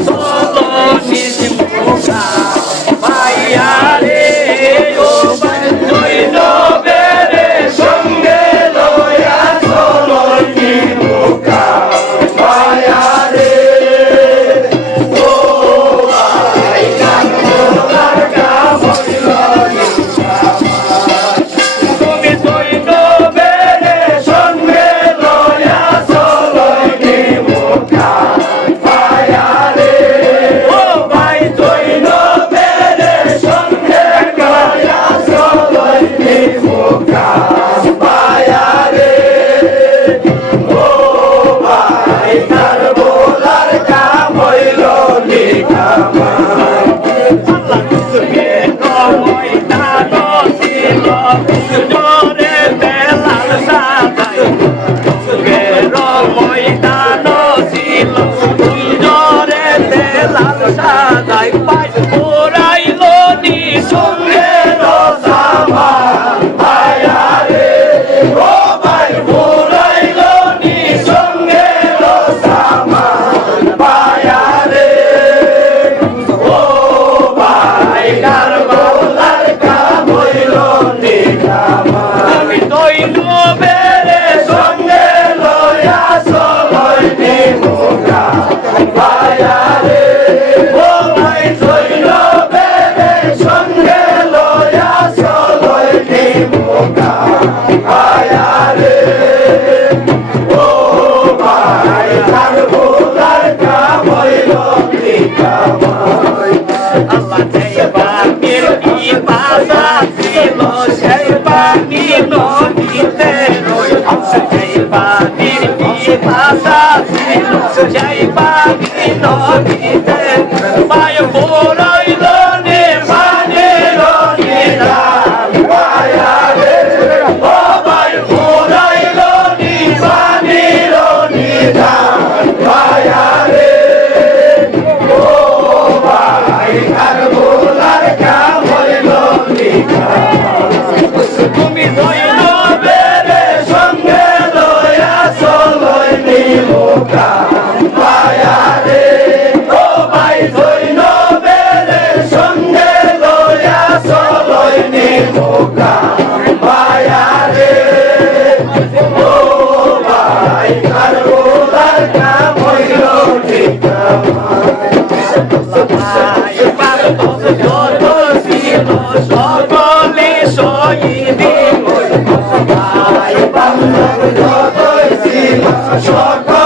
চলো নিজ মুখা পাইয়া রে ও জৈনবেরে সঙ্গে লয়া চলো নিজ মুখা পাইয়া রে ও ভাই কান্দোলার কাম হইল তুমি জৈনবেরে সঙ্গে লয়া চলো নিজ মুখা পাইয়া রে ও ভাই জৈনবেরে সঙ্গে লয়া চলো নিজ মুখা পাইয়া রে ও ভাই তার বলার কাম হইল নিকামাই আল্লাহ তুমি ময়দান ছিল জোরে বেলাল সাদাই তুমি ময়দান ছিল জোরে বেলাল সাদাই পাই পুরাইল নি সঙ্গে রসামা আয়া রে ও ভাই পুরাইল নি সঙ্গে রসামা পায়া রে ও ভাই কারবালার কাম হইল নিকামা আমি জৈনবেরে সঙ্গে লয়া চলই নি মুখা পায়া রে ও ভাই জৈনবেরে সঙ্গে লয়া চলই নি মুখা পায়া রে ও ভাই কারবালার কাম হইল নিকামা আল্লাহ যেই বাকির কি পাশা ছিল সেই বাকি নদীতে রইছে যেই বাকির কি পাশা ছিল সেই বাকি নদীতে পায় পড়াইল নে পানির নিদান পায়া রে ও ভাই পড়াইল নি পানির নিদান পায়া রে ও ভাই কারবালার কাম হইল নিকামাই তুমি জৈনবেরে সঙ্গে লয়া চলই নি মুখা পায়া রে ও ভাই জৈনবেরে সঙ্গে লয়া চলই নি মুখা পায়া রে ও ভাই কারবালার কাম হইল নিকামাই ভাই পাগল যত ছিল সকলে শহীদি ভাই পাগল যত ছিল সকলে